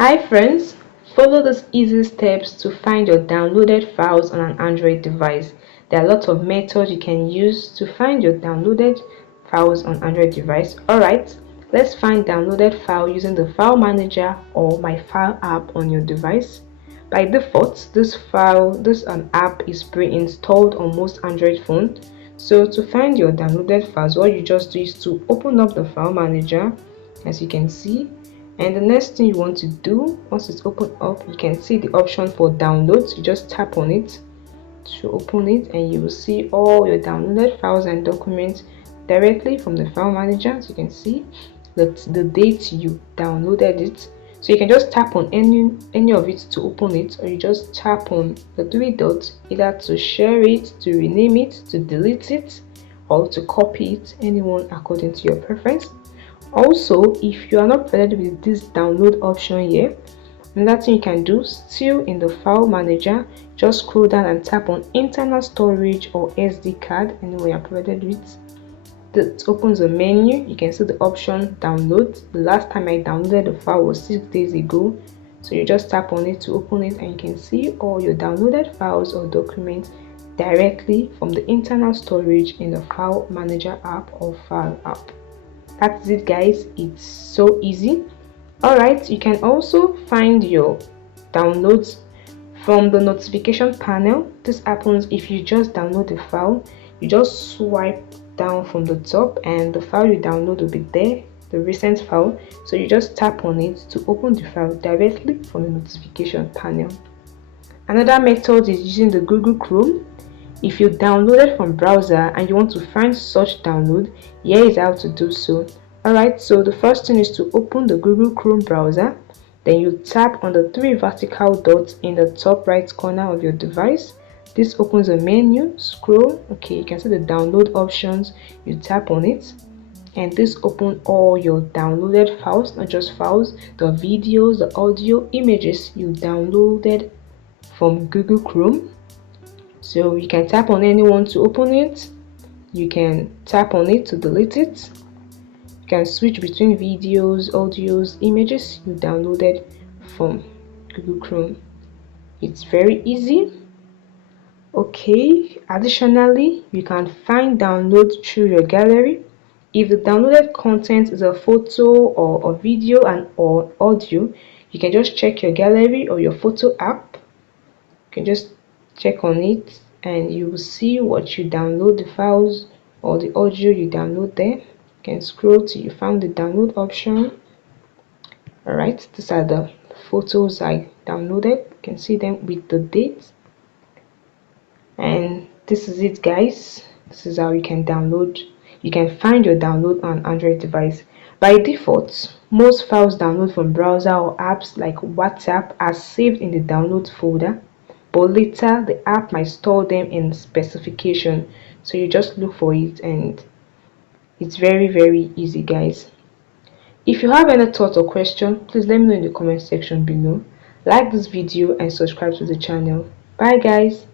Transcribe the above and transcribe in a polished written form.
Hi friends, follow these easy steps to find your downloaded files on an Android device. There are lots of methods you can use to find your downloaded files on Android device. Alright, let's find downloaded file using the file manager or my file app on your device. By default, this app is pre-installed on most Android phones. So to find your downloaded files, what you just do is to open up the file manager, as you can see. And the next thing you want to do, once it's opened up, you can see the option for downloads. You just tap on it to open it, and you will see all your downloaded files and documents directly from the file manager. As you can see the date you downloaded it. So you can just tap on any of it to open it, or you just tap on the three dots either to share it, to rename it, to delete it, or to copy it, anyone according to your preference. Also, if you are not provided with this download option here, another thing you can do, still in the file manager, just scroll down and tap on internal storage or SD card, anywhere you're provided with. That opens a menu. You can see the option download. The last time I downloaded the file was 6 days ago, so you just tap on it to open it, and you can see all your downloaded files or documents directly from the internal storage in the file manager app or file app. That's it guys, it's so easy. Alright, you can also find your downloads from the notification panel. This happens if you just download the file. You just swipe down from the top and the file you download will be there, the recent file. So you just tap on it to open the file directly from the notification panel. Another method is using the Google Chrome. If you downloaded from browser and you want to find such download, here is how to do so. Alright, so the first thing is to open the Google Chrome browser. Then you tap on the three vertical dots in the top right corner of your device. This opens a menu. Scroll. Okay, you can see the download options. You tap on it, and this opens all your downloaded files, not just files, the videos, the audio, images you downloaded from Google Chrome. So you can tap on anyone to open it, you can tap on it to delete it, you can switch between videos, audios, images you downloaded from Google Chrome. It's very easy. Okay, additionally, you can find downloads through your gallery. If the downloaded content is a photo or a video or audio, you can just check your gallery or your photo app. You can just check on it and you will see what you download, the files or the audio you download there. You can scroll till you found the download option. Alright, these are the photos I downloaded. You can see them with the date. And this is it guys. This is how you can find your download on Android device. By default, most files download from browser or apps like WhatsApp are saved in the downloads folder, but later the app might store them in specification, so you just look for it, and it's very easy guys. If you have any thought or question, please let me know in the comment section below. Like this video and subscribe to the channel. Bye guys.